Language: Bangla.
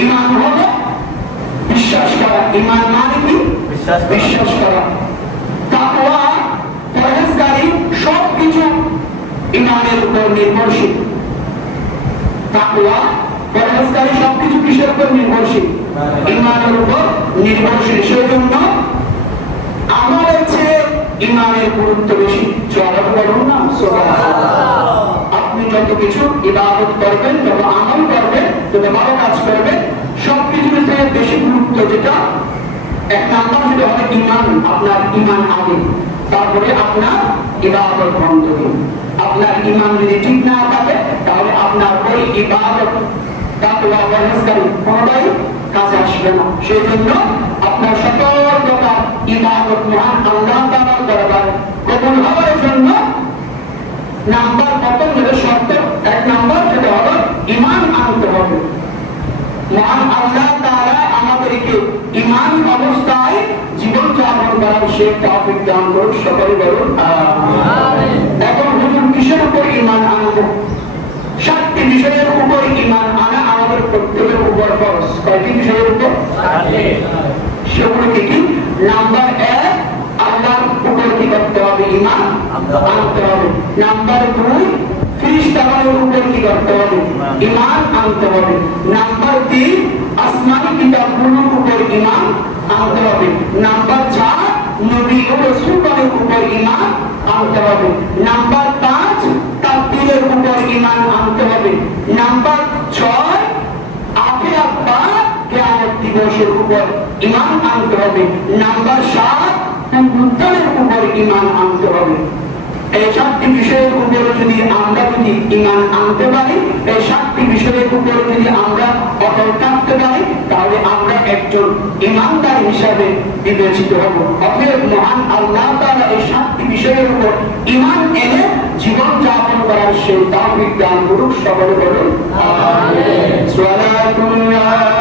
ঈমান হলো বিশ্বাস করা। ঈমান মানে কি? বিশ্বাস করা। তাকওয়া পরহেজগারি সবকিছু ঈমানের উপর নির্ভরশীল। তাকওয়া পরহেজগারি সবকিছু কিসের উপর নির্ভরশীল? ঈমানের উপর নির্ভরশীল। সেজন্য আমলের চেয়ে ঈমানের গুরুত্ব বেশি। চলো বলুন না সুবহানাল্লাহ। আপনি যত কিছু ইবাদত করবেন, যত আমল করবেন, যত ভালো কাজ করবেন, সবকিছুর থেকে বেশি গুরুত্ব যেটা এক নাম্বার যেটা হবে ঈমান। আপনার ঈমান আগে, তারপরে আপনার ইবাদত বন্দী। আপনার ঈমান যদি ঠিক না থাকে তাহলে আপনার ওই ইবাদত তাকওয়া পরহেজগারি কোনটাই কাজে আসবে না। সেই জন্য আপনার সকল প্রকার ইবাদত মহান আল্লাহ তাআলার দরবারে কবুল হওয়ার জন্য নাম্বার প্রথম যেটা শর্ত, এক নাম্বার যেটা হলো ঈমান আনতে হবে। মহান আল্লাহ তাআলা আমাদেরকে ঈমান অবস্থায় জীবন যাপন করার সেই তৌফিক দান করুন। সকলে বলুন আমিন। এখন হুজুর কিসের উপর ঈমান আনবো? 7টি বিষয়ের উপর ঈমান আনা আমাদের প্রত্যেকের উপর ফরজ। কয়টি বিষয়ের উপর? 7টি। সেগুলো কি কি? নাম্বার 1, আল্লাহর উপর কি করতে হবে? ঈমান আনতে হবে। নাম্বার 2, ফেরেশতাদের উপর কি করতে হবে? ঈমান আনতে হবে। নাম্বার 3, আসমানি কিতাবগুলোর উপর ঈমান আনতে হবে। নাম্বার 4, নবী ও রাসূলদের উপর ঈমান আনতে হবে। নাম্বার 5, তাকদীরের উপর ঈমান আনতে হবে। নাম্বার 6, আখিরাত বা কিয়ামত দিবসের উপর ঈমান আনতে হবে। নাম্বার 7, পুনরুত্থানের উপর ঈমান আনতে হবে। এই 7টি বিষয়ের উপর যদি আমরা ঈমান আনতে পারি, এই 7টি বিষয়ের উপর যদি আমরা অটল থাকতে পারি, তাহলে আমরা একজন ঈমানদার হিসাবে বিবেচিত হব। অতএব মহান আল্লাহ তাআলা এই 7টি বিষয়ের উপর ঈমান এনে জীবন যাপন করার সেই তৌফিক দান করুন। সকলে বলুন আমিন। সালাতুল্লাহ